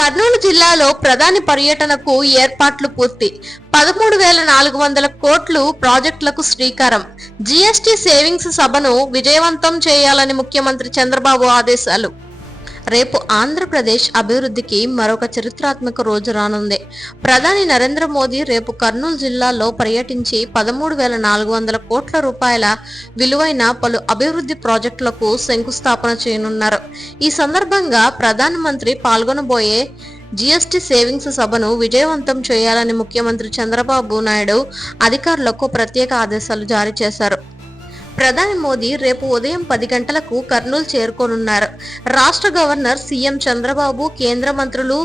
కర్నూలు జిల్లాలో ప్రధాని పర్యటనకు ఏర్పాట్లు పూర్తి. 13,400 కోట్లు ప్రాజెక్టులకు శ్రీకారం. జీఎస్టీ సేవింగ్స్ సభను విజయవంతం చేయాలని ముఖ్యమంత్రి చంద్రబాబు ఆదేశాలు. రేపు ఆంధ్రప్రదేశ్ అభివృద్ధికి మరొక చరిత్రాత్మక రోజు రానుంది. ప్రధాని నరేంద్ర మోదీ రేపు కర్నూలు జిల్లాలో పర్యటించి 13,400 కోట్ల రూపాయల విలువైన పలు అభివృద్ధి ప్రాజెక్టులకు శంకుస్థాపన చేయనున్నారు. ఈ సందర్భంగా ప్రధానమంత్రి పాల్గొనబోయే జీఎస్టీ సేవింగ్స్ సభను విజయవంతం చేయాలని ముఖ్యమంత్రి చంద్రబాబు నాయుడు అధికారులకు ప్రత్యేక ఆదేశాలు జారీ చేశారు. ప్రధాని మోదీ రేపు ఉదయం 10 గంటలకు కర్నూలు చేరుకోనున్నారు. రాష్ట్ర గవర్నర్ సీఎం చంద్రబాబు, కేంద్ర మంత్రులు,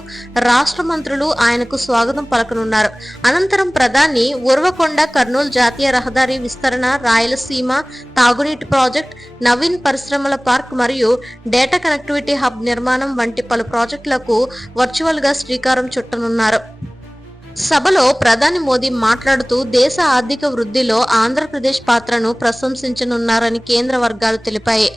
రాష్ట్ర మంత్రులు ఆయనకు స్వాగతం పలకనున్నారు. అనంతరం ప్రధాని ఉరవకొండ, కర్నూలు జాతీయ రహదారి విస్తరణ, రాయలసీమ తాగునీటి ప్రాజెక్ట్, నవీన్ పరిశ్రమల పార్క్ మరియు డేటా కనెక్టివిటీ హబ్ నిర్మాణం వంటి పలు ప్రాజెక్టులకు వర్చువల్ గా శ్రీకారం చుట్టనున్నారు. సభలో ప్రధాని మోదీ మాట్లాడుతూ దేశ ఆర్థిక వృద్ధిలో ఆంధ్రప్రదేశ్ పాత్రను ప్రశంసించనున్నారని కేంద్ర వర్గాలు తెలిపాయి.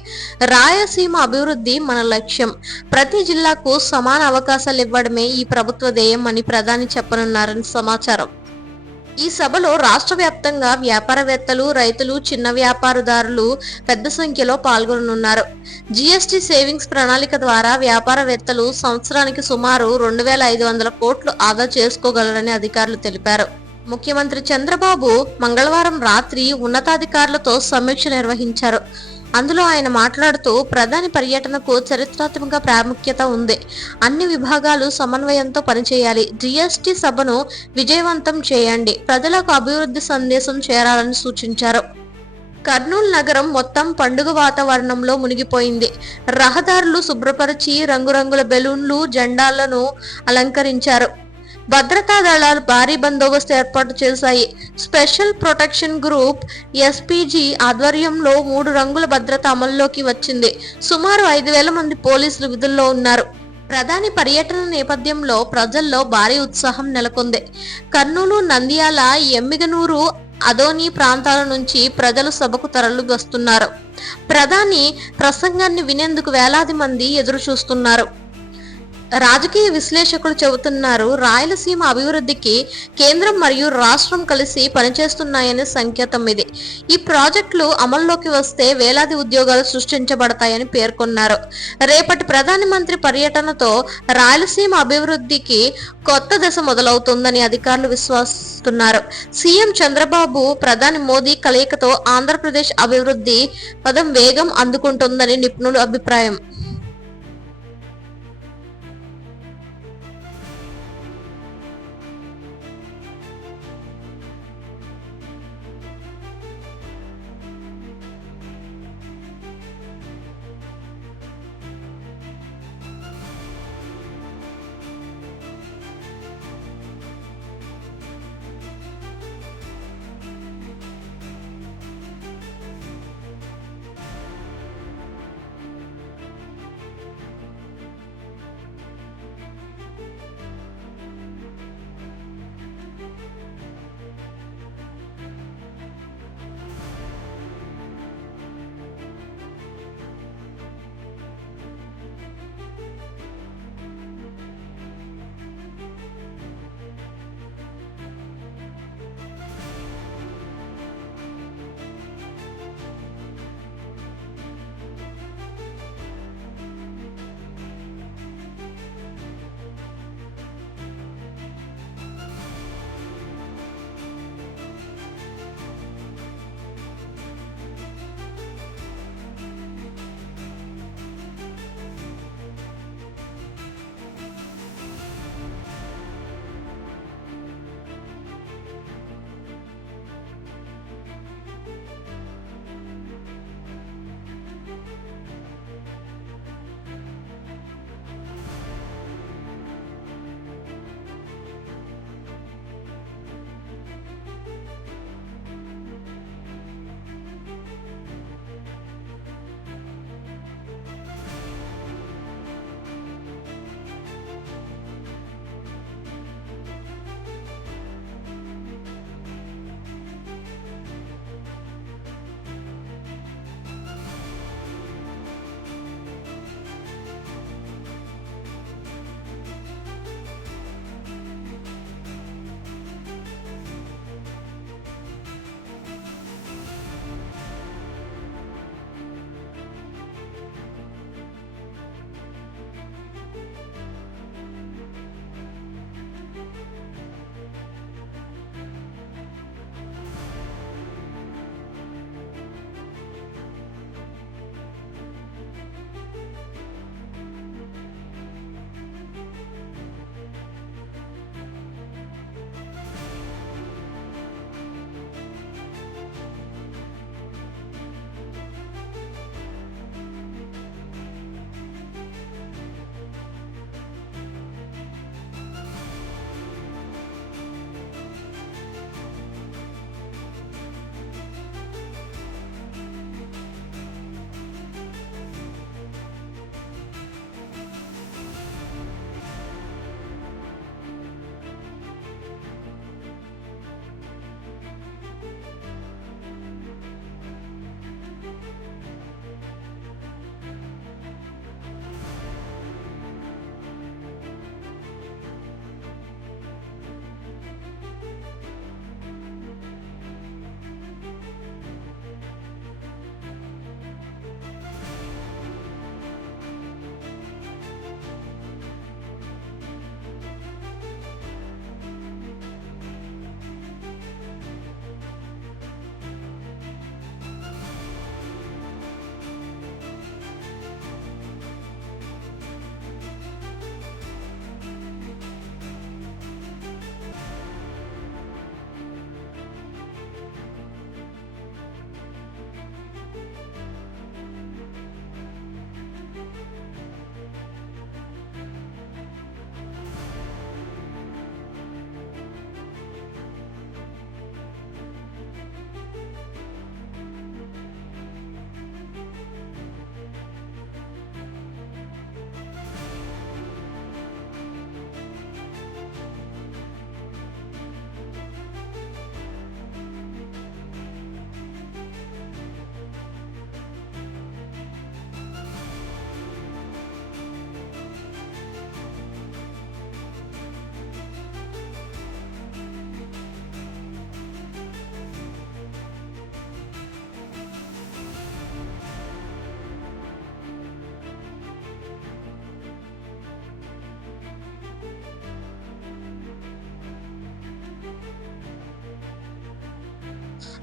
రాయలసీమ అభివృద్ధి మన లక్ష్యం, ప్రతి జిల్లాకు సమాన అవకాశాలు ఇవ్వడమే ఈ ప్రభుత్వ ధ్యేయం అని ప్రధాని చెప్పనున్నారని సమాచారం. ఈ సభలో రాష్ట్ర వ్యాప్తంగా వ్యాపారవేత్తలు, రైతులు, చిన్న వ్యాపారదారులు పెద్ద సంఖ్యలో పాల్గొననున్నారు. జీఎస్టీ సేవింగ్స్ ప్రణాళిక ద్వారా వ్యాపారవేత్తలు సంవత్సరానికి సుమారు 2,500 కోట్లు ఆదా చేసుకోగలరని అధికారులు తెలిపారు. ముఖ్యమంత్రి చంద్రబాబు మంగళవారం రాత్రి ఉన్నతాధికారులతో సమీక్ష నిర్వహించారు. అందులో ఆయన మాట్లాడుతూ ప్రధాని పర్యటనకు చరిత్రాత్మక ప్రాముఖ్యత ఉంది. అన్ని విభాగాలు సమన్వయంతో పనిచేయాలి. జీఎస్టీ సభను విజయవంతం చేయండి. ప్రజలకు అభివృద్ధి సందేశం చేరాలని సూచించారు. కర్నూలు నగరం మొత్తం పండుగ వాతావరణంలో మునిగిపోయింది. రహదారులు శుభ్రపరిచి రంగురంగుల బెలూన్లు, జెండాలను అలంకరించారు. భద్రతా దళాలు భారీ బందోబస్తు ఏర్పాటు చేశాయి. స్పెషల్ ప్రొటెక్షన్ గ్రూప్ ఎస్పీజీ ఆధ్వర్యంలో 3 రంగుల భద్రత అమల్లోకి వచ్చింది. సుమారు 5,000 మంది పోలీసులు విధుల్లో ఉన్నారు. ప్రధాని పర్యటన నేపథ్యంలో ప్రజల్లో భారీ ఉత్సాహం నెలకొంది. కర్నూలు, నంద్యాల, ఎమ్మిగనూరు, అదోని ప్రాంతాల నుంచి ప్రజలు సభకు తరలి వస్తున్నారు. ప్రధాని ప్రసంగాన్ని వినేందుకు వేలాది మంది ఎదురు చూస్తున్నారు. రాజకీయ విశ్లేషకులు చెబుతున్నారు, రాయలసీమ అభివృద్ధికి కేంద్రం మరియు రాష్ట్రం కలిసి పనిచేస్తున్నాయనే సంకేతం ఇది. ఈ ప్రాజెక్టులు అమల్లోకి వస్తే వేలాది ఉద్యోగాలు సృష్టించబడతాయని పేర్కొన్నారు. రేపటి ప్రధానమంత్రి పర్యటనతో రాయలసీమ అభివృద్ధికి కొత్త దశ మొదలవుతుందని అధికారులు విశ్వసిస్తున్నారు. సీఎం చంద్రబాబు, ప్రధాని మోదీ కలయికతో ఆంధ్రప్రదేశ్ అభివృద్ధి పదం వేగం అందుకుంటుందని నిపుణుల అభిప్రాయం.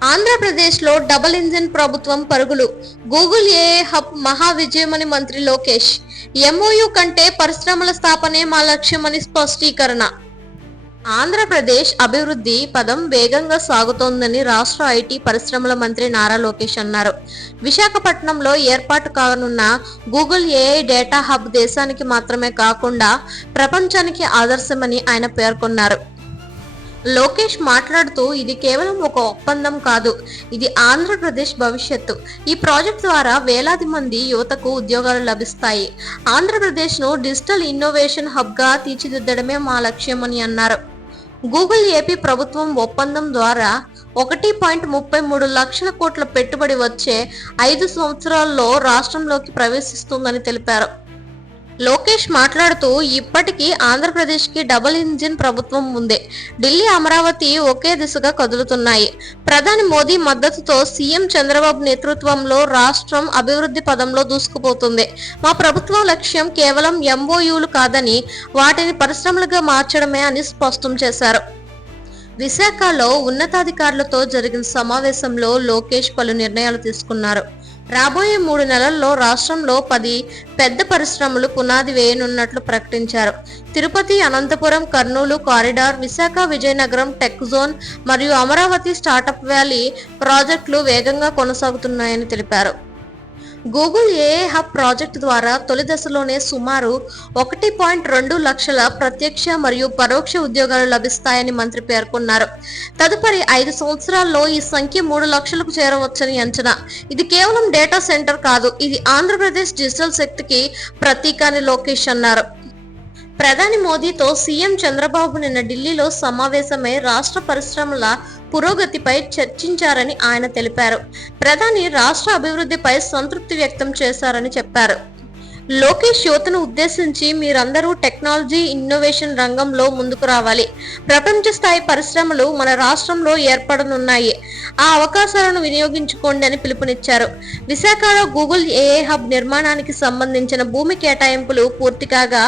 ఆంధ్రప్రదేశ్లో డబుల్ ఇంజిన్ ప్రభుత్వం పరుగులు. గూగుల్ ఏఐ హబ్ మహా విజయమని మంత్రి లోకేష్. ఎంఓయూ కంటే పరిశ్రమల స్థాపనే మా లక్ష్యమని స్పష్టీకరణ. ఆంధ్రప్రదేశ్ అభివృద్ధి పదం వేగంగా సాగుతోందని రాష్ట్ర ఐటీ పరిశ్రమల మంత్రి నారా లోకేష్ అన్నారు. విశాఖపట్నంలో ఏర్పాటు కానున్న గూగుల్ ఏఐ డేటా హబ్ దేశానికి మాత్రమే కాకుండా ప్రపంచానికి ఆదర్శమని ఆయన పేర్కొన్నారు. లోకేష్ మాట్లాడుతూ, ఇది కేవలం ఒక ఒప్పందం కాదు, ఇది ఆంధ్రప్రదేశ్ భవిష్యత్తు. ఈ ప్రాజెక్ట్ ద్వారా వేలాది మంది యువతకు ఉద్యోగాలు లభిస్తాయి. ఆంధ్రప్రదేశ్ను డిజిటల్ ఇన్నోవేషన్ హబ్గా తీర్చిదిద్దడమే మా లక్ష్యమని అన్నారు. గూగుల్ ఏపీ ప్రభుత్వం ఒప్పందం ద్వారా 1.33 లక్షల కోట్ల పెట్టుబడి వచ్చే 5 సంవత్సరాల్లో రాష్ట్రంలోకి ప్రవేశిస్తుందని తెలిపారు. లోకేష్ మాట్లాడుతూ, ఇప్పటికీ ఆంధ్రప్రదేశ్కి డబుల్ ఇంజిన్ ప్రభుత్వం ఉంది. ఢిల్లీ, అమరావతి ఒకే దిశగా కదులుతున్నాయి. ప్రధాని మోదీ మద్దతుతో సీఎం చంద్రబాబు నేతృత్వంలో రాష్ట్రం అభివృద్ధి పదంలో దూసుకుపోతుంది. మా ప్రభుత్వ లక్ష్యం కేవలం ఎంఓయూలు కాదని, వాటిని పరిశ్రమలుగా మార్చడమే అని స్పష్టం చేశారు. విశాఖలో ఉన్నతాధికారులతో జరిగిన సమావేశంలో లోకేష్ పలు నిర్ణయాలు తీసుకున్నారు. రాబోయే 3 నెలల్లో రాష్ట్రంలో 10 పెద్ద పరిశ్రమలు పునాది వేయనున్నట్లు ప్రకటించారు. Tirupati, Anantapuram, Kurnool corridor, Visakha, Vizianagaram tech zone మరియు అమరావతి స్టార్టప్ వ్యాలీ ప్రాజెక్టులు వేగంగా కొనసాగుతున్నాయని తెలిపారు. గూగుల్ ఏఐ హబ్ ప్రాజెక్టు ద్వారా తొలి దశలోనే సుమారు 1.2 లక్షల ప్రత్యక్ష మరియు పరోక్ష ఉద్యోగాలు లభిస్తాయని మంత్రి పేర్కొన్నారు. తదుపరి 5 సంవత్సరాల్లో ఈ సంఖ్య 3 లక్షలకు చేరవచ్చని అంచనా. ఇది కేవలం డేటా సెంటర్ కాదు, ఇది ఆంధ్రప్రదేశ్ డిజిటల్ శక్తికి ప్రతీక అని లోకేష్ అన్నారు. ప్రధాని మోదీతో సీఎం చంద్రబాబు నిన్న ఢిల్లీలో సమావేశమై రాష్ట్ర పరిశ్రమల పురోగతిపై చర్చించారని ఆయన తెలిపారు. ప్రధాని రాష్ట్ర అభివృద్ధిపై సంతృప్తి వ్యక్తం చేశారని చెప్పారు. లోకేష్ యువతను ఉద్దేశించి, మీరందరూ టెక్నాలజీ ఇన్నోవేషన్ రంగంలో ముందుకు రావాలి. ప్రపంచ స్థాయి పరిశ్రమలు మన రాష్ట్రంలో ఏర్పడనున్నాయి. ఆ అవకాశాలను వినియోగించుకోండి అని పిలుపునిచ్చారు. విశాఖలో గూగుల్ ఏఐ హబ్ నిర్మాణానికి సంబంధించిన భూమి కేటాయింపులు పూర్తి కాగా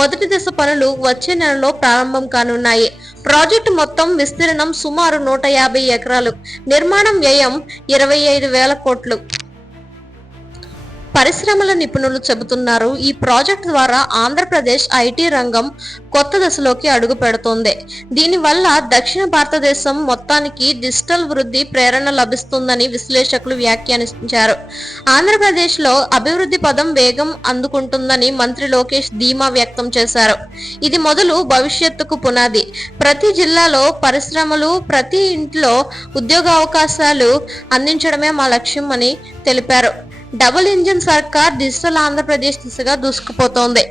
మొదటి దశ పనులు వచ్చే నెలలో ప్రారంభం కానున్నాయి. ప్రాజెక్టు మొత్తం విస్తీర్ణం సుమారు 150 ఎకరాలు. నిర్మాణం వ్యయం 25,000 కోట్లు. పరిశ్రమల నిపుణులు చెబుతున్నారు, ఈ ప్రాజెక్ట్ ద్వారా ఆంధ్రప్రదేశ్ ఐటీ రంగం కొత్త దశలోకి అడుగు పెడుతోంది. దీనివల్ల దక్షిణ భారతదేశం మొత్తానికి డిజిటల్ వృద్ధి ప్రేరణ లభిస్తుందని విశ్లేషకులు వ్యాఖ్యానించారు. ఆంధ్రప్రదేశ్లో అభివృద్ధి పదం వేగం అందుకుంటుందని మంత్రి లోకేష్ ధీమా వ్యక్తం చేశారు. ఇది మొదలు భవిష్యత్తుకు పునాది. ప్రతి జిల్లాలో పరిశ్రమలు, ప్రతి ఇంట్లో ఉద్యోగావకాశాలు అందించడమే మా లక్ష్యం అని తెలిపారు. డబుల్ ఇంజిన్ సర్కార్ డిజిటల్ ఆంధ్రప్రదేశ్ దిశగా దూసుకుపోతోంది.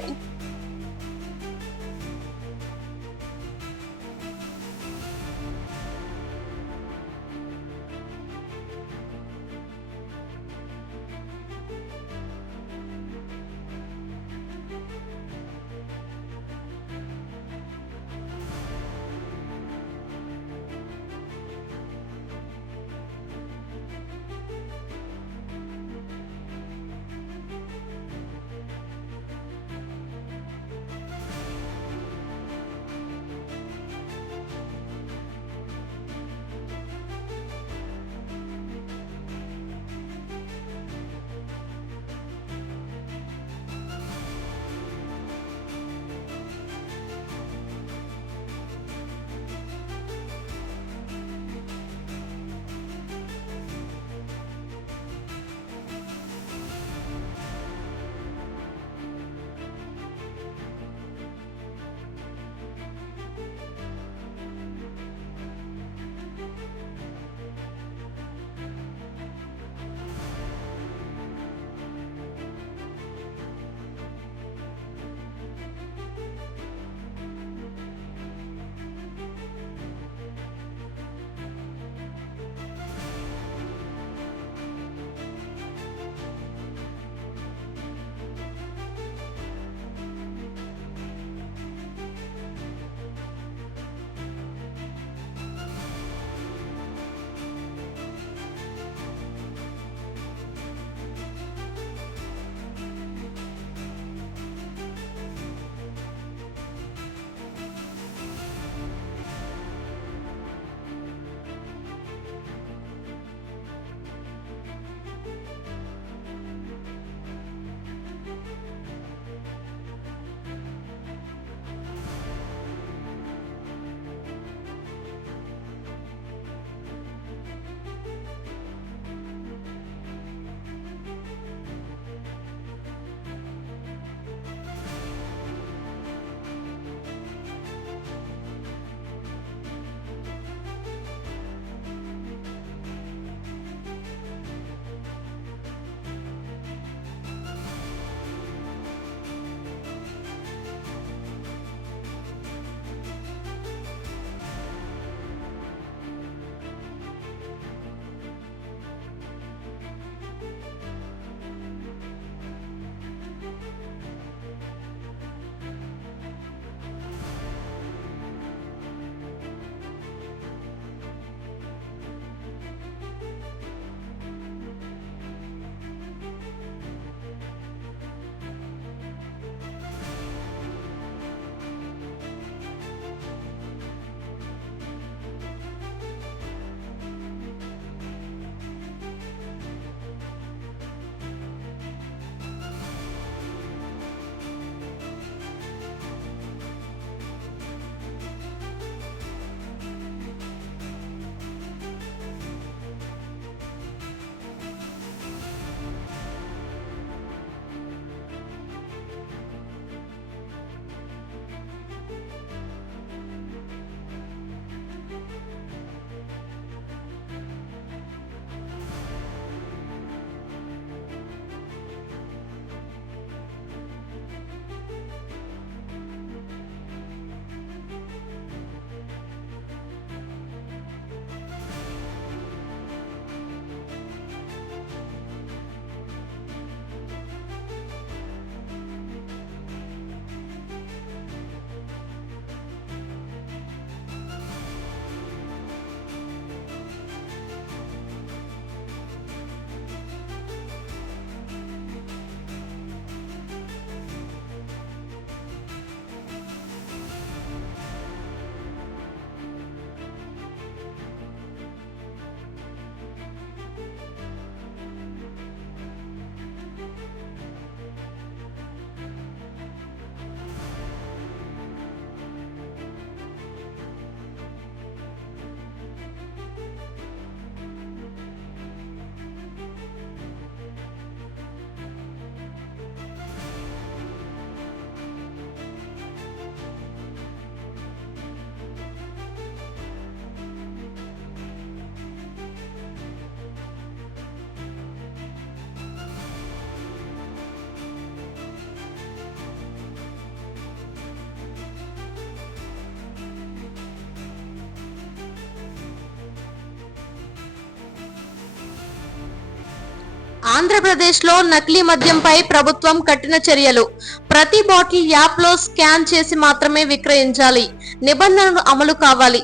ఆంధ్రప్రదేశ్లో నకిలీ మద్యంపై ప్రభుత్వం కఠిన చర్యలు. ప్రతి బాటిల్ యాప్లో స్కాన్ చేసి మాత్రమే విక్రయించాలి. నిబంధనలు అమలు కావాలి.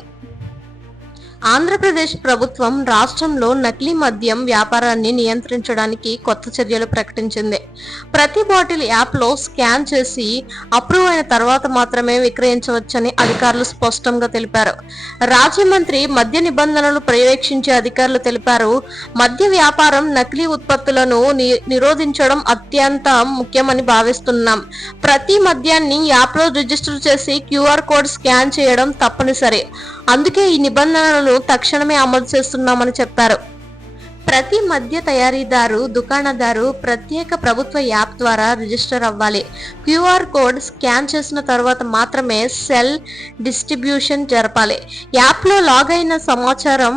ఆంధ్రప్రదేశ్ ప్రభుత్వం రాష్ట్రంలో నకిలీ మద్యం వ్యాపారాన్ని నియంత్రించడానికి కొత్త చర్యలు ప్రకటించింది. ప్రతి బాటిల్ యాప్లో స్కాన్ చేసి అప్రూవ్ అయిన తర్వాత మాత్రమే విక్రయించవచ్చని అధికారులు స్పష్టంగా తెలిపారు. రాజ్యమంత్రి మద్య నిబంధనలు పర్యవేక్షించే అధికారులు తెలిపారు. మద్య వ్యాపారం, నకిలీ ఉత్పత్తులను నిరోధించడం అత్యంత ముఖ్యమని భావిస్తున్నాం. ప్రతి మద్యాన్ని యాప్లో రిజిస్టర్ చేసి క్యూఆర్ కోడ్ స్కాన్ చేయడం తప్పనిసరి. అందుకే ఈ నిబంధనలను తక్షణమే అమలు చేస్తున్నామని చెప్పారు. ప్రతి మద్య తయారీదారు, దుకాణదారు ప్రత్యేక ప్రభుత్వ యాప్ ద్వారా రిజిస్టర్ అవ్వాలి. క్యూఆర్ కోడ్ స్కాన్ చేసిన తర్వాత మాత్రమే సెల్ డిస్ట్రిబ్యూషన్ జరపాలి. యాప్లో లాగ్ అయిన సమాచారం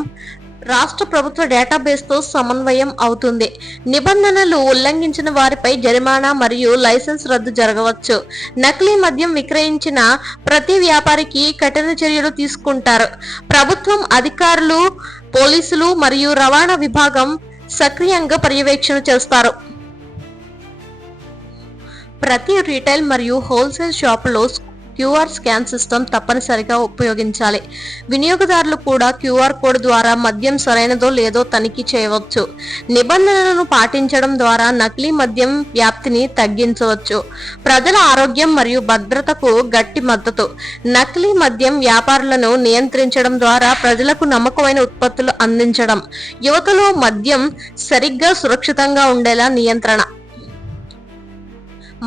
రాష్ట్ర ప్రభుత్వ డేటాబేస్తో సమన్వయం అవుతుంది. నిబంధనలు ఉల్లంఘించిన వారిపై జరిమానా మరియు లైసెన్స్ రద్దు జరగవచ్చు. నకిలీ మద్యం విక్రయించిన ప్రతి వ్యాపారికి కఠిన చర్యలు తీసుకుంటారు. ప్రభుత్వం అధికారులు, పోలీసులు మరియు రవాణా విభాగం సక్రియంగా పర్యవేక్షణ చేస్తారు. ప్రతి రీటైల్ మరియు హోల్సేల్ షాపులో క్యూఆర్ స్కాన్ సిస్టమ్ తప్పనిసరిగా ఉపయోగించాలి. వినియోగదారులు కూడా క్యూఆర్ కోడ్ ద్వారా మద్యం సరైనదో లేదో తనిఖీ చేయవచ్చు. నిబంధనలను పాటించడం ద్వారా నకిలీ మద్యం వ్యాప్తిని తగ్గించవచ్చు. ప్రజల ఆరోగ్యం మరియు భద్రతకు గట్టి మద్దతు. నకిలీ మద్యం వ్యాపారులను నియంత్రించడం ద్వారా ప్రజలకు నమ్మకమైన ఉత్పత్తులు అందించడం. యువతలో మద్యం సరిగ్గా సురక్షితంగా ఉండేలా నియంత్రణ.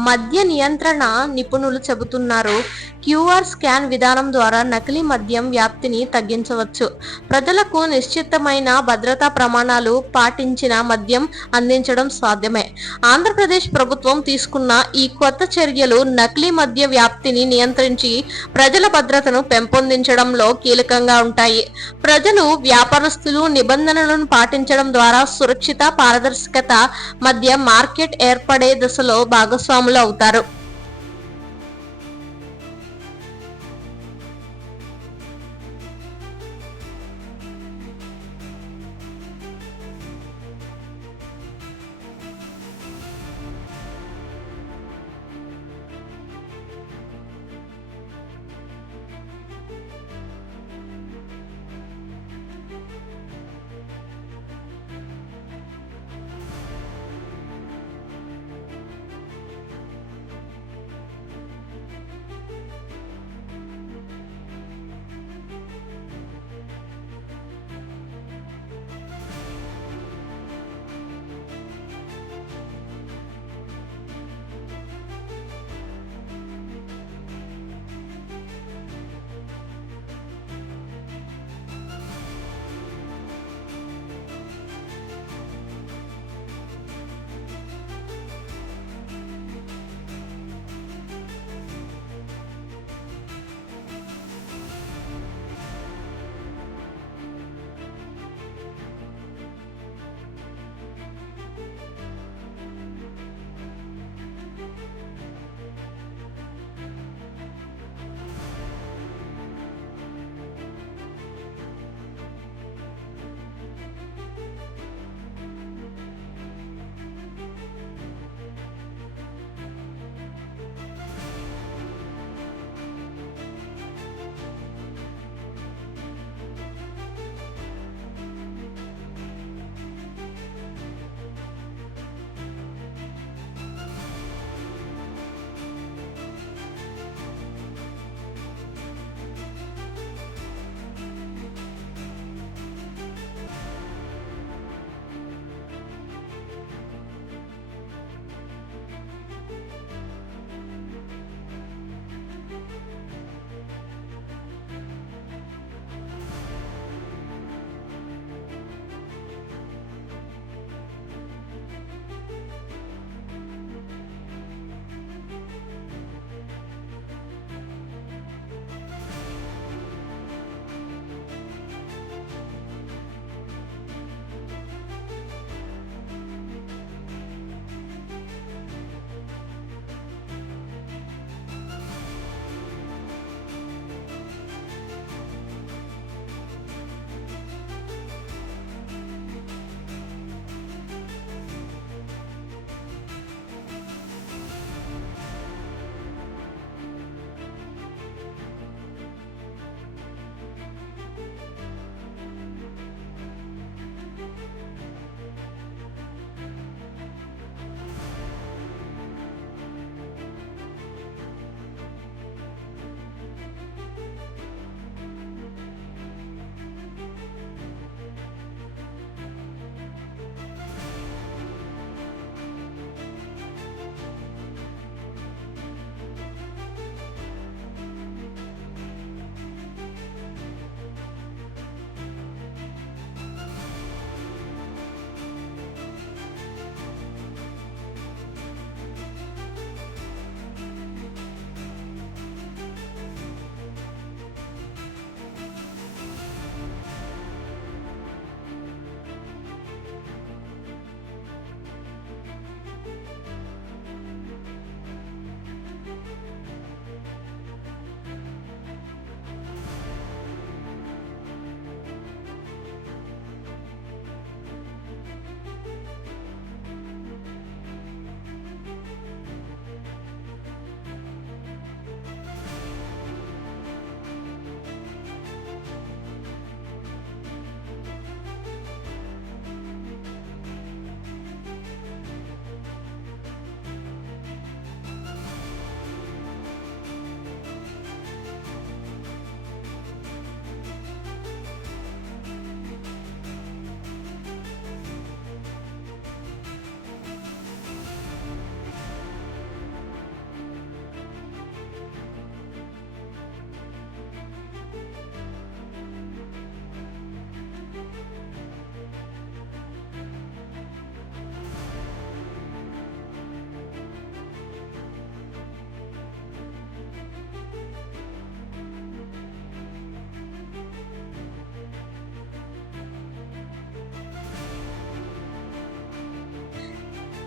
మద్య నియంత్రణ నిపుణులు చెబుతున్నారు. క్యూఆర్ స్కాన్ విధానం ద్వారా నకిలీ మద్యం వ్యాప్తిని తగ్గించవచ్చు. ప్రజలకు నిశ్చితమైన భద్రతా ప్రమాణాలు పాటించిన మద్యం అందించడం సాధ్యమే. ఆంధ్రప్రదేశ్ ప్రభుత్వం తీసుకున్న ఈ కొత్త చర్యలు నకిలీ మద్య వ్యాప్తిని నియంత్రించి ప్రజల భద్రతను పెంపొందించడంలో కీలకంగా ఉంటాయి. ప్రజలు, వ్యాపారస్తులు నిబంధనలను పాటించడం ద్వారా సురక్షిత, పారదర్శకత మధ్య మార్కెట్ ఏర్పడే దశలో భాగస్వాములు అవుతారు.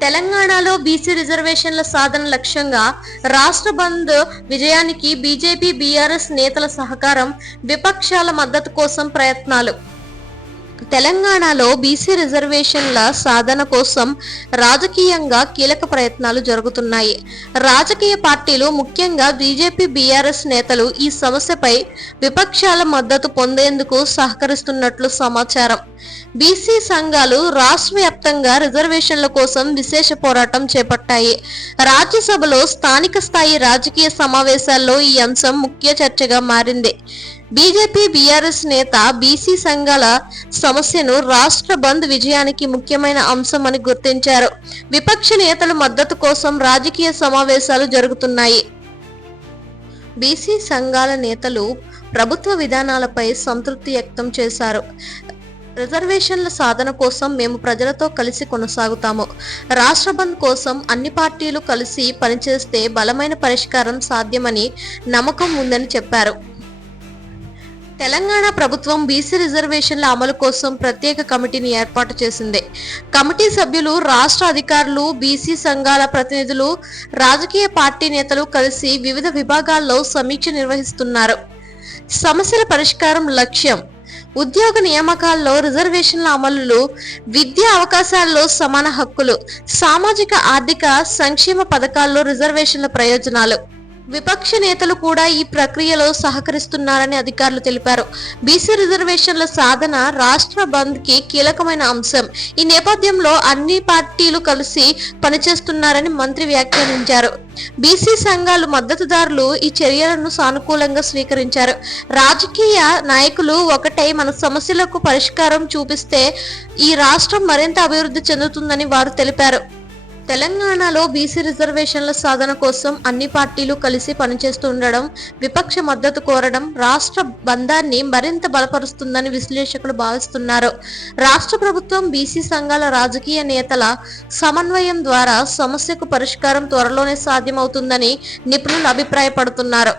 తెలంగాణలో బీసీ రిజర్వేషన్ల సాధన లక్ష్యంగా రాష్ట్ర బంద్ విజయానికి బీజేపీ బీఆర్ఎస్ నేతల సహకారం, విపక్షాల మద్దతు కోసం ప్రయత్నాలు. తెలంగాణలో బీసీ రిజర్వేషన్ల సాధన కోసం రాజకీయంగా కీలక ప్రయత్నాలు జరుగుతున్నాయి. రాజకీయ పార్టీలు, ముఖ్యంగా బీజేపీ బీఆర్ఎస్ నేతలు ఈ సమస్యపై విపక్షాల మద్దతు పొందేందుకు సహకరిస్తున్నట్లు సమాచారం. బీసీ సంఘాలు రాష్ట్ర వ్యాప్తంగా రిజర్వేషన్ల కోసం విశేష పోరాటం చేపట్టాయి. రాజ్యసభలో స్థానిక స్థాయి రాజకీయ సమావేశాల్లో ఈ అంశం ముఖ్య చర్చగా మారింది. బీజేపీ బీఆర్ఎస్ నేత బీసీ సంఘాల సమస్యను రాష్ట్ర బంద్ విజయానికి ముఖ్యమైన అంశమని గుర్తించారు. విపక్ష నేతల మద్దతు కోసం రాజకీయ సమావేశాలు జరుగుతున్నాయి. బీసీ సంఘాల నేతలు ప్రభుత్వ విధానాలపై సంతృప్తి వ్యక్తం చేశారు. రిజర్వేషన్ల సాధన కోసం మేము ప్రజలతో కలిసి కొనసాగుతాము. రాష్ట్ర బంద్ కోసం అన్ని పార్టీలు కలిసి పనిచేస్తే బలమైన పరిష్కారం సాధ్యమని నమ్మకం ఉందని చెప్పారు. తెలంగాణ ప్రభుత్వం బీసీ రిజర్వేషన్ల అమలు కోసం ప్రత్యేక కమిటీని ఏర్పాటు చేసింది. కమిటీ సభ్యులు రాష్ట్ర అధికారులు, బీసీ సంఘాల ప్రతినిధులు, రాజకీయ పార్టీ నేతలు కలిసి వివిధ విభాగాల్లో సమీక్ష నిర్వహిస్తున్నారు. సమస్యల పరిష్కారం లక్ష్యం: ఉద్యోగ నియామకాల్లో రిజర్వేషన్ల అమలు, విద్యా అవకాశాల్లో సమాన హక్కులు, సామాజిక ఆర్థిక సంక్షేమ పథకాల్లో రిజర్వేషన్ల ప్రయోజనాలు. విపక్ష నేతలు కూడా ఈ ప్రక్రియలో సహకరిస్తున్నారని అధికారులు తెలిపారు. బీసీ రిజర్వేషన్ల సాధన రాష్ట్ర బంద్ కి కీలకమైన అంశం. ఈ నేపథ్యంలో అన్ని పార్టీలు కలిసి పనిచేస్తున్నారని మంత్రి వ్యాఖ్యానించారు. బీసీ సంఘాలు, మద్దతుదారులు ఈ చర్యలను సానుకూలంగా స్వీకరించారు. రాజకీయ నాయకులు ఒకటై మన సమస్యలకు పరిష్కారం చూపిస్తే ఈ రాష్ట్రం మరింత అభివృద్ధి చెందుతుందని వారు తెలిపారు. తెలంగాణలో బీసీ రిజర్వేషన్ల సాధన కోసం అన్ని పార్టీలు కలిసి పనిచేస్తుండడం, విపక్ష మద్దతు కోరడం రాష్ట్ర బంధాన్ని మరింత బలపరుస్తుందని విశ్లేషకులు భావిస్తున్నారు. రాష్ట్ర ప్రభుత్వం, బీసీ సంఘాల, రాజకీయ నేతల సమన్వయం ద్వారా సమస్యకు పరిష్కారం త్వరలోనే సాధ్యమవుతుందని నిపుణులు అభిప్రాయపడుతున్నారు.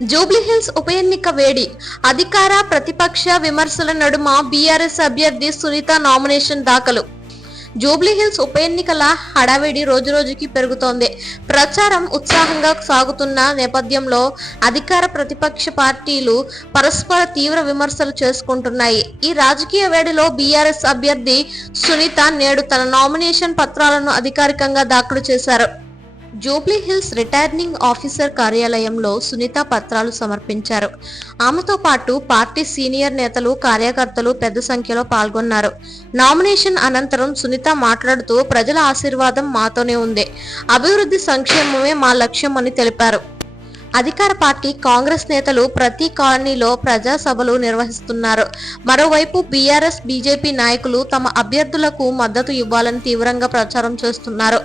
జూబ్లీహిల్స్ ఉప ఎన్నిక వేడి. అధికార ప్రతిపక్ష విమర్శల నడుమ బీఆర్ఎస్ అభ్యర్థి సునీత నామినేషన్ దాఖలు. జూబ్లీహిల్స్ ఉప ఎన్నికల హడావిడి రోజురోజుకి పెరుగుతోంది. ప్రచారం ఉత్సాహంగా సాగుతున్న నేపథ్యంలో అధికార ప్రతిపక్ష పార్టీలు పరస్పర తీవ్ర విమర్శలు చేసుకుంటున్నాయి. ఈ రాజకీయ వేడిలో బీఆర్ఎస్ అభ్యర్థి సునీత నేడు తన నామినేషన్ పత్రాలను అధికారికంగా దాఖలు చేశారు. జూబ్లీహిల్స్ రిటర్నింగ్ ఆఫీసర్ కార్యాలయంలో సునీత పత్రాలు సమర్పించారు. ఆమెతో పాటు పార్టీ సీనియర్ నేతలు, కార్యకర్తలు పెద్ద సంఖ్యలో పాల్గొన్నారు. నామినేషన్ అనంతరం సునీత మాట్లాడుతూ ప్రజల ఆశీర్వాదం మాతోనే ఉంది, అభివృద్ధి సంక్షేమమే మా లక్ష్యం అని తెలిపారు. అధికార పార్టీ కాంగ్రెస్ నేతలు ప్రతి కాలనీలో ప్రజా సభలు నిర్వహిస్తున్నారు. మరోవైపు బీఆర్ఎస్, బీజేపీ నాయకులు తమ అభ్యర్థులకు మద్దతు ఇవ్వాలని తీవ్రంగా ప్రచారం చేస్తున్నారు.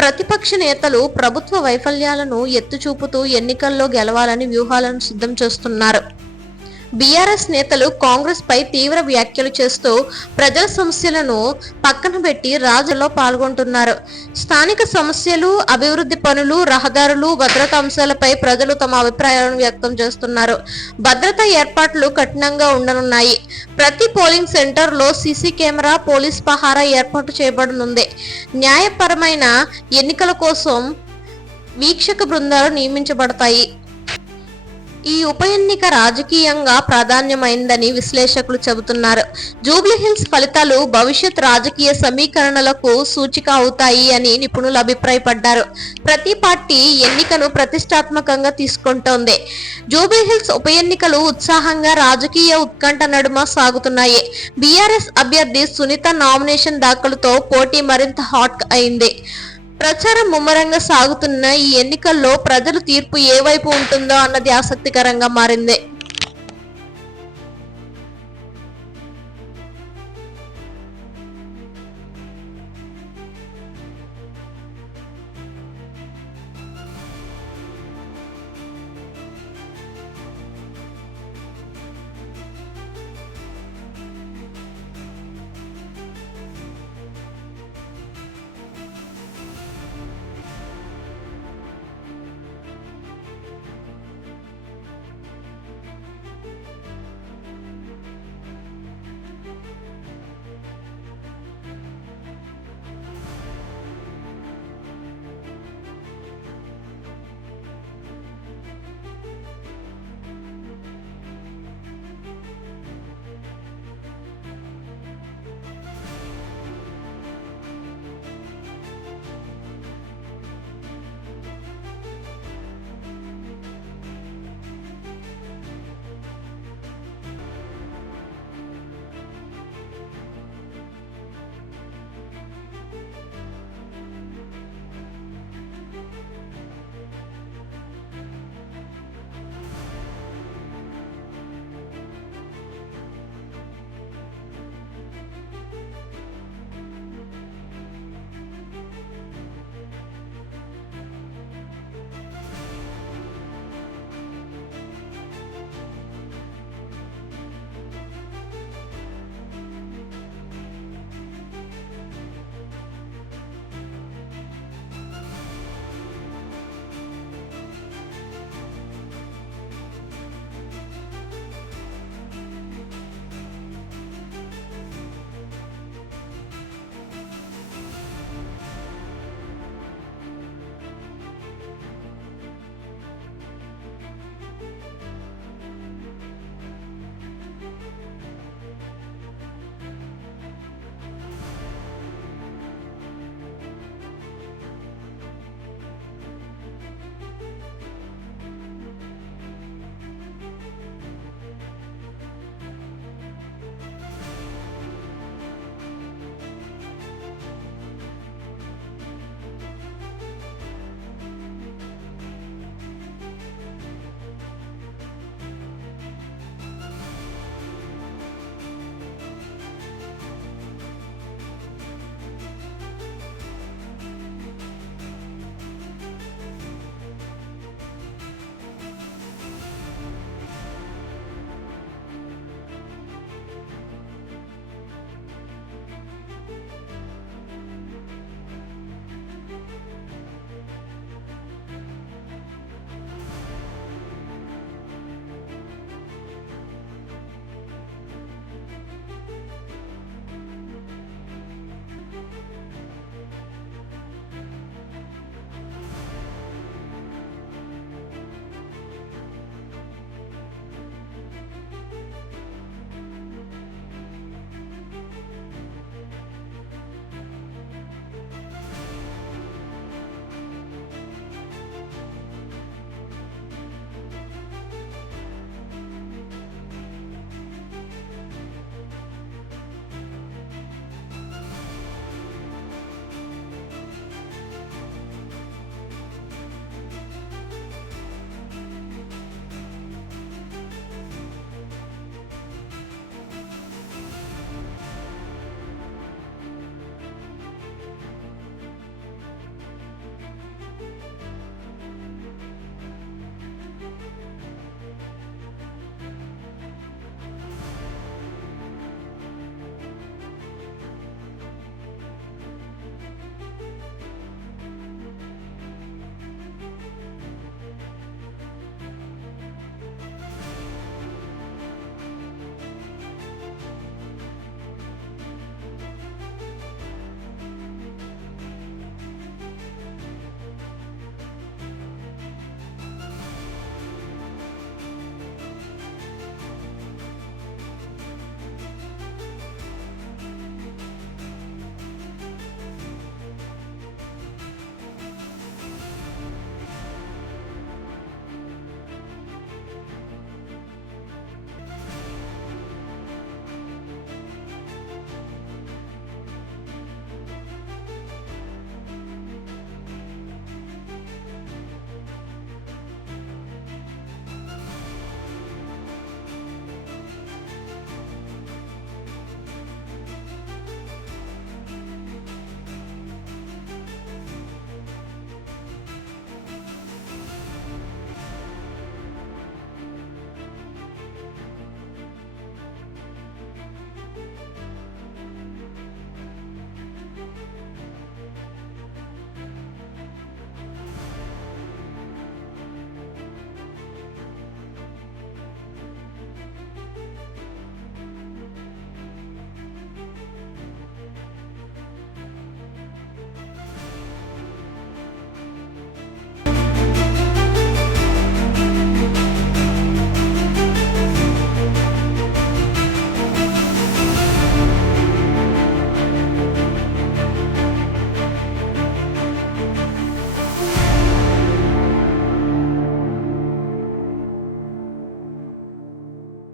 ప్రతిపక్ష నేతలు ప్రభుత్వ వైఫల్యాలను ఎత్తుచూపుతూ ఎన్నికల్లో గెలవాలని వ్యూహాలను సిద్ధం చేస్తున్నారు. బీఆర్ఎస్ నేతలు కాంగ్రెస్ పై తీవ్ర వ్యాఖ్యలు చేస్తూ ప్రజల సమస్యలను పక్కన పెట్టి రాజులో పాల్గొంటున్నారు. స్థానిక సమస్యలు, అభివృద్ధి పనులు, రహదారులు, భద్రతా అంశాలపై ప్రజలు తమ అభిప్రాయాలను వ్యక్తం చేస్తున్నారు. భద్రతా ఏర్పాట్లు కఠినంగా ఉండనున్నాయి. ప్రతి పోలింగ్ సెంటర్ లో సీసీ కెమెరా, పోలీస్ పహారా ఏర్పాటు చేయబడనుంది. న్యాయపరమైన ఎన్నికల కోసం వీక్షక బృందాలు నియమించబడతాయి. ఈ ఉప ఎన్నిక రాజకీయంగా ప్రాధాన్యమైందని విశ్లేషకులు చెబుతున్నారు. జూబ్లీహిల్స్ ఫలితాలు భవిష్యత్ రాజకీయ సమీకరణలకు సూచిక అవుతాయి అని నిపుణులు అభిప్రాయపడ్డారు. ప్రతి పార్టీ ఎన్నికను ప్రతిష్టాత్మకంగా తీసుకుంటోంది. జూబ్లీహిల్స్ ఉప ఎన్నికలు ఉత్సాహంగా రాజకీయ ఉత్కంఠ నడుమ సాగుతున్నాయి. బీఆర్ఎస్ అభ్యర్థి సునీత నామినేషన్ దాఖలుతో పోటీ మరింత హాట్ అయింది. ప్రచారం ముమ్మరంగా సాగుతున్న ఈ ఎన్నికల్లో ప్రజల తీర్పు ఏ వైపు ఉంటుందో అన్నది ఆసక్తికరంగా మారింది.